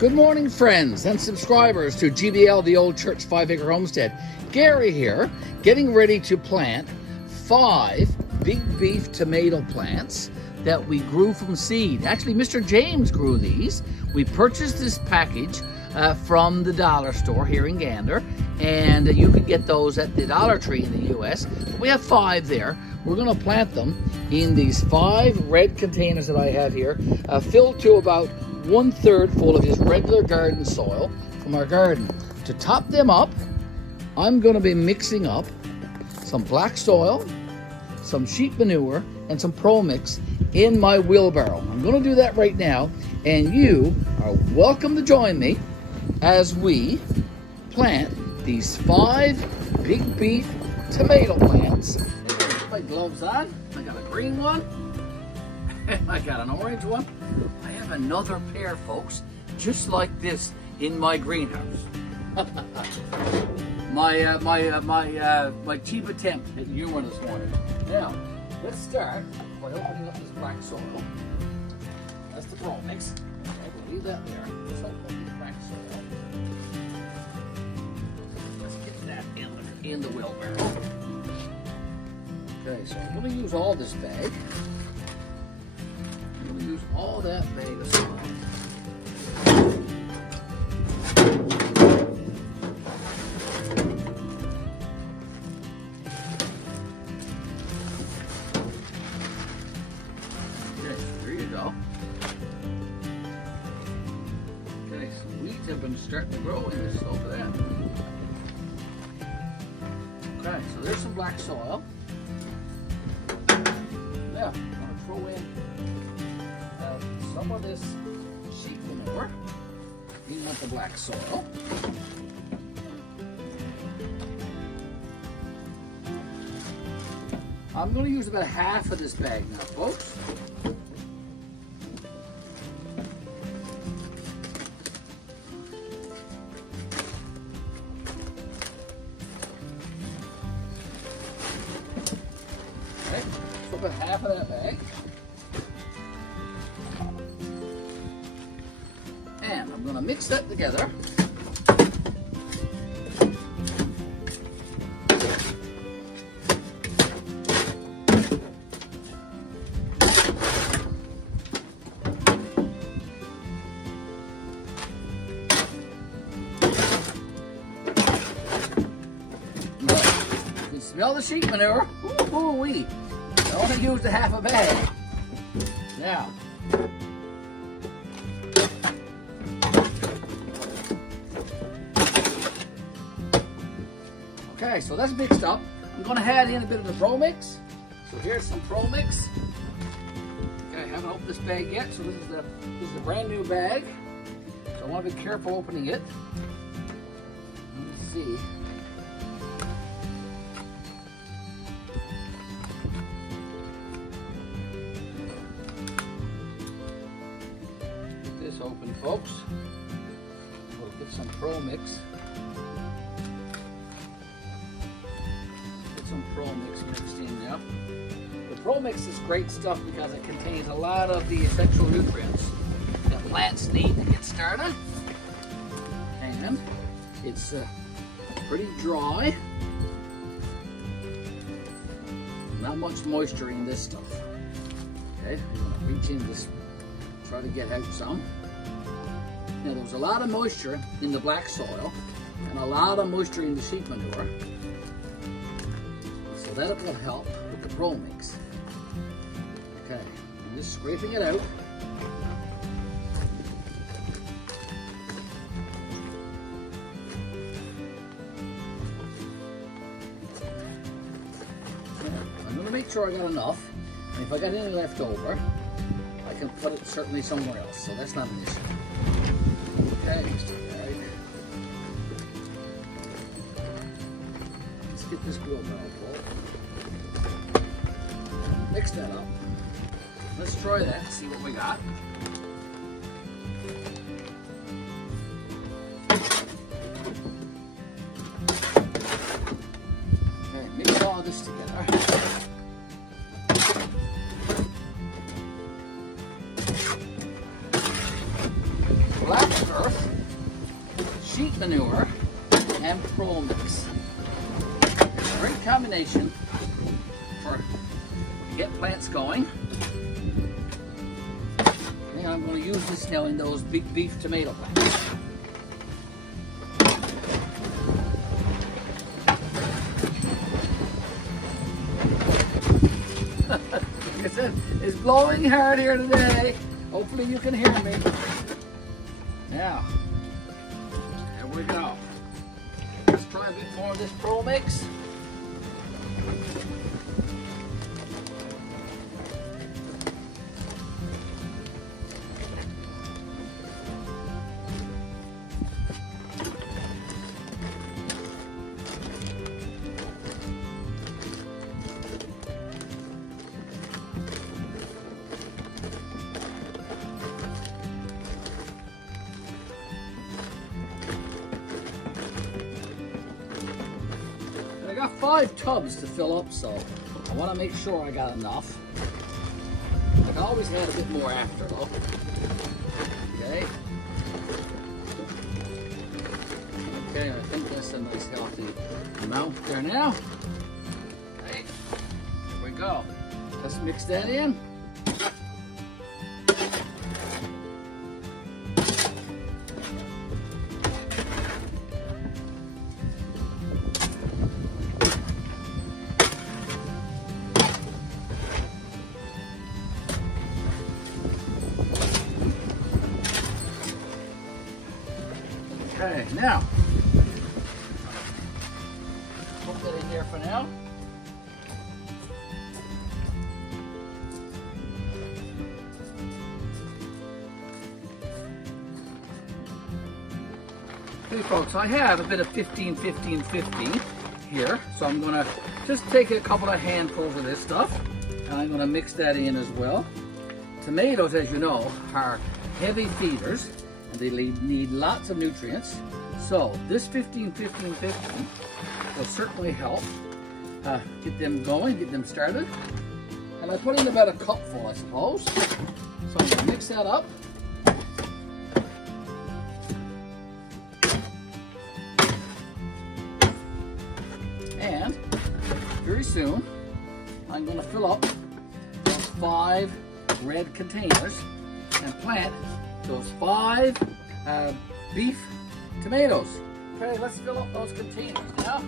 Good morning, friends and subscribers to GBL, the Old Church 5-Acre Homestead. Gary here, getting ready to plant 5 big beef tomato plants that we grew from seed. Actually, Mr. James grew these. We purchased this package from the dollar store here in Gander, and you could get those at the Dollar Tree in the US. We have 5 there. We're going to plant them in these 5 red containers that I have here, filled to about 1/3 full of just regular garden soil from our garden. To top them up, I'm going to be mixing up some black soil, some sheep manure, and some Pro Mix in my wheelbarrow. I'm going to do that right now, and you are welcome to join me as we plant these 5 big beef tomato plants. Put my gloves on. I got a green one. I got an orange one. I have another pair, folks, just like this in my greenhouse. my cheap attempt at humor this morning. Now, let's start by opening up this black soil. That's the Pro Mix. I'll leave that there. Let's open up this black soil. Let's get that in the wheelbarrow. Okay, so I'm going to use all this bag. I'm going to use all that bag of soil. Okay, there you go. Okay, some weeds have been starting to grow in this, look at that. Okay, so there's some black soil. Now, I'm going to throw in some of this sheep manure in with the black soil. I'm going to use about half of this bag now, folks. Okay, so about half of that bag. And I'm going to mix that together. You can smell the sheep manure. Ooh-wee. I only used a half a bag. Now, okay, so that's mixed up. I'm going to add in a bit of the Pro Mix. So here's some Pro Mix. Okay, I haven't opened this bag yet, so this is the brand new bag. So I want to be careful opening it. Let me see. Get this open, folks. We'll get some Pro Mix. Some Pro Mix mixed in now. The Pro Mix is great stuff because it contains a lot of the essential nutrients that plants need to get started. And it's pretty dry. Not much moisture in this stuff. Okay, I'm going to reach in this, try to get out some. Now there's a lot of moisture in the black soil and a lot of moisture in the sheep manure. So that will help with the Pro Mix. Okay, I'm just scraping it out. I'm going to make sure I got enough. And if I got any left over, I can put it certainly somewhere else. So that's not an issue. Okay, Mr. Garry. Let's get this wheelbarrow full. Mix that up. Let's try that and see what we got. Okay, mix all this together. Black earth. manure and Pro Mix. It's a great combination for get plants going. And I'm going to use this now in those big beef tomato plants. Like I said, it's blowing hard here today. Hopefully you can hear me. Now, here we go. Let's try a bit more of this Pro Mix. I got 5 tubs to fill up, so I want to make sure I got enough. I can always add a bit more after, though. Okay. Okay, I think that's a nice healthy amount there now. Okay, here we go. Let's mix that in. Okay, now, put that in here for now. Okay folks, I have a bit of 15-15-15 here, so I'm going to just take a couple of handfuls of this stuff, and I'm going to mix that in as well. Tomatoes, as you know, are heavy feeders, and they need lots of nutrients. So this 15-15-15 will certainly help get them going, get them started. And I put in about a cupful, I suppose. So I'm going to mix that up. And very soon, I'm going to fill up those 5 red containers and plant those 5 beef tomatoes. Okay, let's fill up those containers now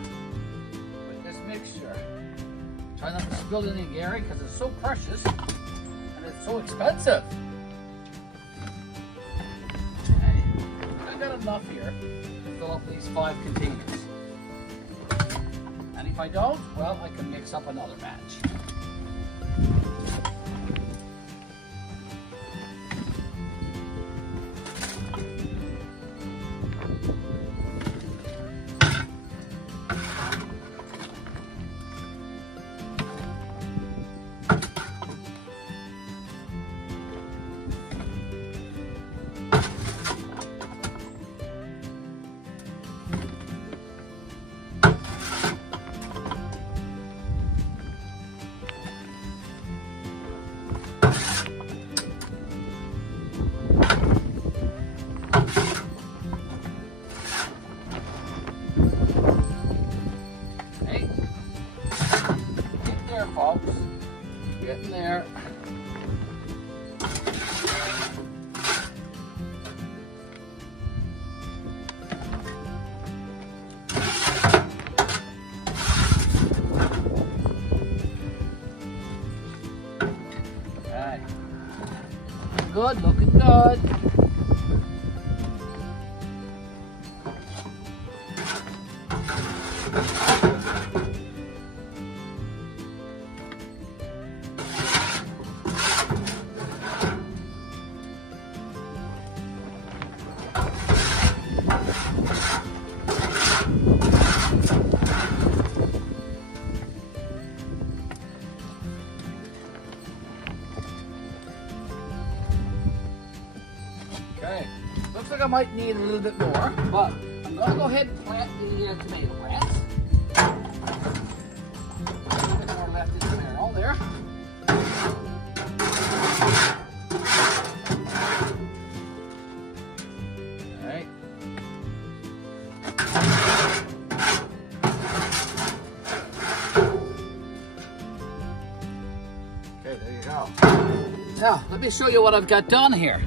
with this mixture. Try not to spill any, Gary, because it's so precious and it's so expensive. Okay, I've got enough here to fill up these 5 containers. And if I don't, well, I can mix up another batch. Folks, getting there. Okay. Good, looking good. Okay, looks like I might need a little bit more, but I'm going to go ahead and plant the tomato plants. A little bit more left in the barrel there. Alright. Now, let me show you what I've got done here.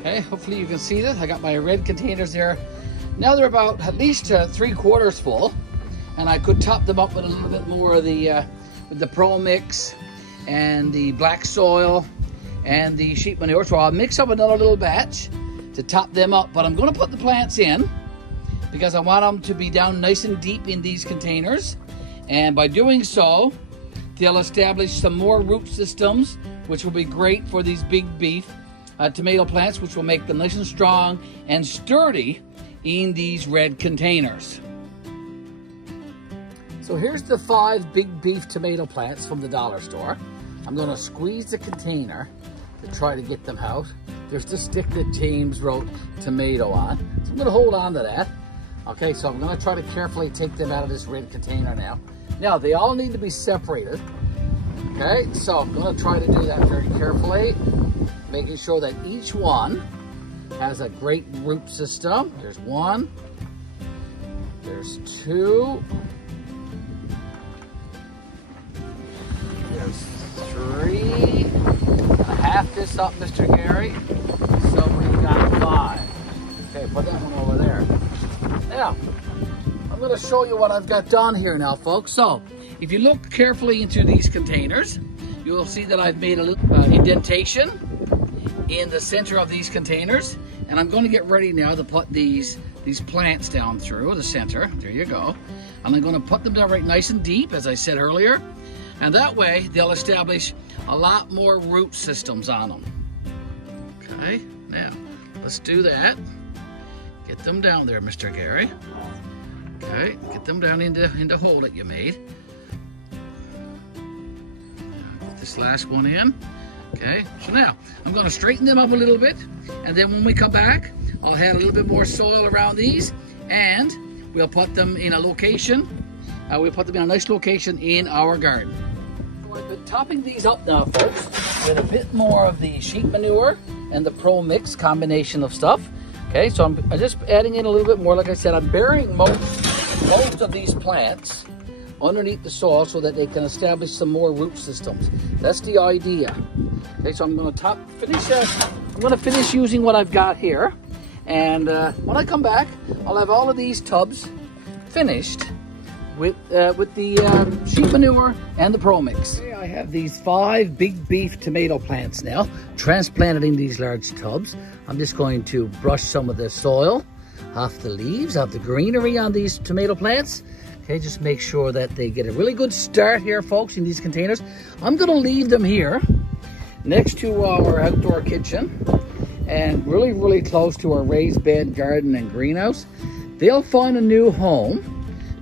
Okay, hopefully you can see this. I got my red containers there. Now they're about at least 3/4 full, and I could top them up with a little bit more of the with the Pro Mix and the black soil and the sheep manure. So I'll mix up another little batch to top them up, but I'm going to put the plants in because I want them to be down nice and deep in these containers, and by doing so they'll establish some more root systems, which will be great for these big beef tomato plants, which will make them nice and strong and sturdy in these red containers. So here's the 5 big beef tomato plants from the dollar store. I'm going to squeeze the container to try to get them out. There's the stick that James wrote tomato on, so I'm going to hold on to that. Okay, so I'm going to try to carefully take them out of this red container now. Now, they all need to be separated. Okay, so I'm going to try to do that very carefully, making sure that each one has a great root system. There's 1, there's 2, there's 3, and half this up, Mr. Garry, so we got 5. Okay, put that one over there. Now, I'm going to show you what I've got done here now, folks. So, if you look carefully into these containers, you will see that I've made a little indentation in the center of these containers, and I'm going to get ready now to put these plants down through the center. There you go. And I'm going to put them down right nice and deep, as I said earlier, and that way they'll establish a lot more root systems on them. Okay, now let's do that. Get them down there, Mr. Garry. Okay, get them down into the hole that you made. Put this last one in. Okay, so now I'm going to straighten them up a little bit, and then when we come back, I'll add a little bit more soil around these, and we'll put them in a location. We'll put them in a nice location in our garden. So I've been topping these up now, folks, with a bit more of the sheep manure and the Pro Mix combination of stuff. Okay, so I'm just adding in a little bit more. Like I said, I'm burying most of these plants underneath the soil so that they can establish some more root systems. That's the idea. Okay, so I'm going to finish using what I've got here, and when I come back, I'll have all of these tubs finished with the sheep manure and the Pro Mix. Okay, I have these 5 big beef tomato plants now transplanted in these large tubs. I'm just going to brush some of the soil off the leaves, off the greenery on these tomato plants. Okay, just make sure that they get a really good start here, folks, in these containers. I'm going to leave them here next to our outdoor kitchen and really, really close to our raised bed garden and greenhouse. They'll find a new home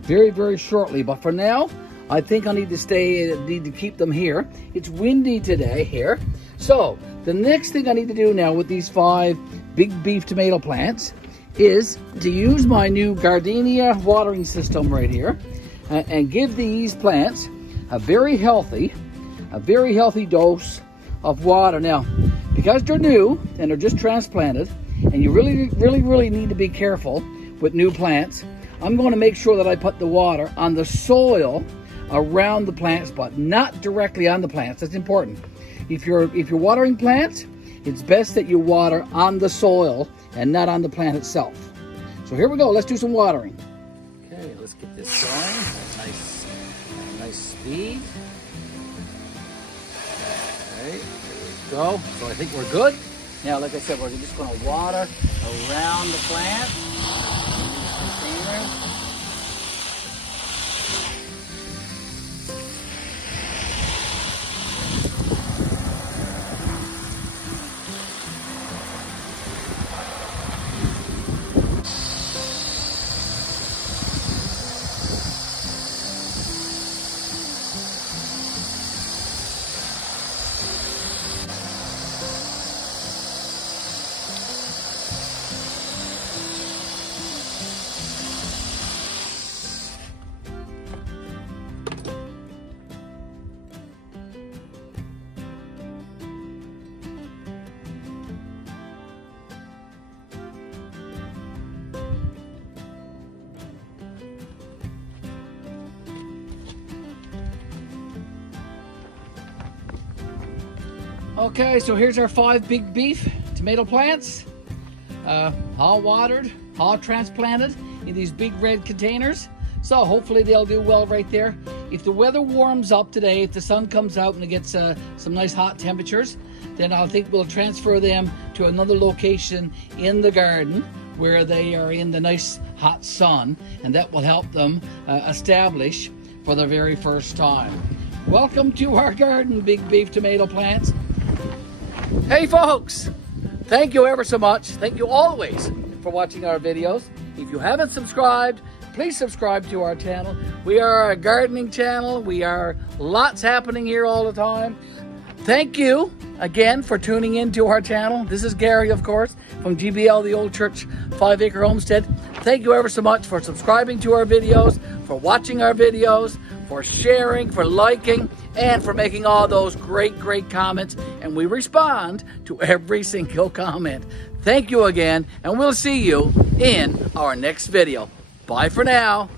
very, very shortly, but for now, I think I need to keep them here. It's windy today here. So the next thing I need to do now with these 5 big beef tomato plants is to use my new gardenia watering system right here and give these plants a very healthy dose of water. Now, because they're new and they're just transplanted, and you really need to be careful with new plants, I'm going to make sure that I put the water on the soil around the plants, but not directly on the plants. That's important. If you're watering plants, it's best that you water on the soil and not on the plant itself. So here we go. Let's do some watering. Okay, let's get this going. Nice speed. Okay, there we go. So I think we're good. Now, like I said, we're just going to water around the plant. Containers. Okay, so here's our 5 big beef tomato plants, all watered, all transplanted in these big red containers. So hopefully they'll do well right there. If the weather warms up today, if the sun comes out and it gets some nice hot temperatures, then I think we'll transfer them to another location in the garden where they are in the nice hot sun, and that will help them establish for the very first time. Welcome to our garden, big beef tomato plants. Hey folks, thank you ever so much. Thank you always for watching our videos. If you haven't subscribed, please subscribe to our channel. We are a gardening channel. We are lots happening here all the time. Thank you again for tuning in to our channel. This is Garry, of course, from GBL, the Old Church 5-Acre Homestead. Thank you ever so much for subscribing to our videos, for watching our videos, for sharing, for liking, and for making all those great comments. And we respond to every single comment. Thank you again, and we'll see you in our next video. Bye for now.